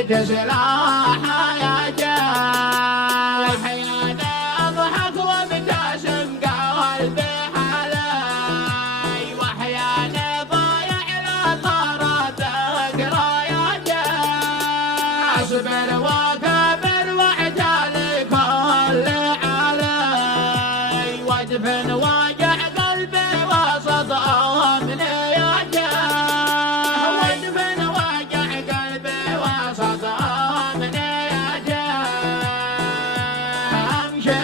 جيت سلاحه يا جاه، وحيانا اضحك وابتسم قلبي حالي، وحيانا ضايع لا صارت ذكرى يا جاه، اصبر وكبر واعتل كل علي، وادفن وجع قلبي وسط امني يا جاه، وادفن وجع قلبي وسط امني يا جاه، امشي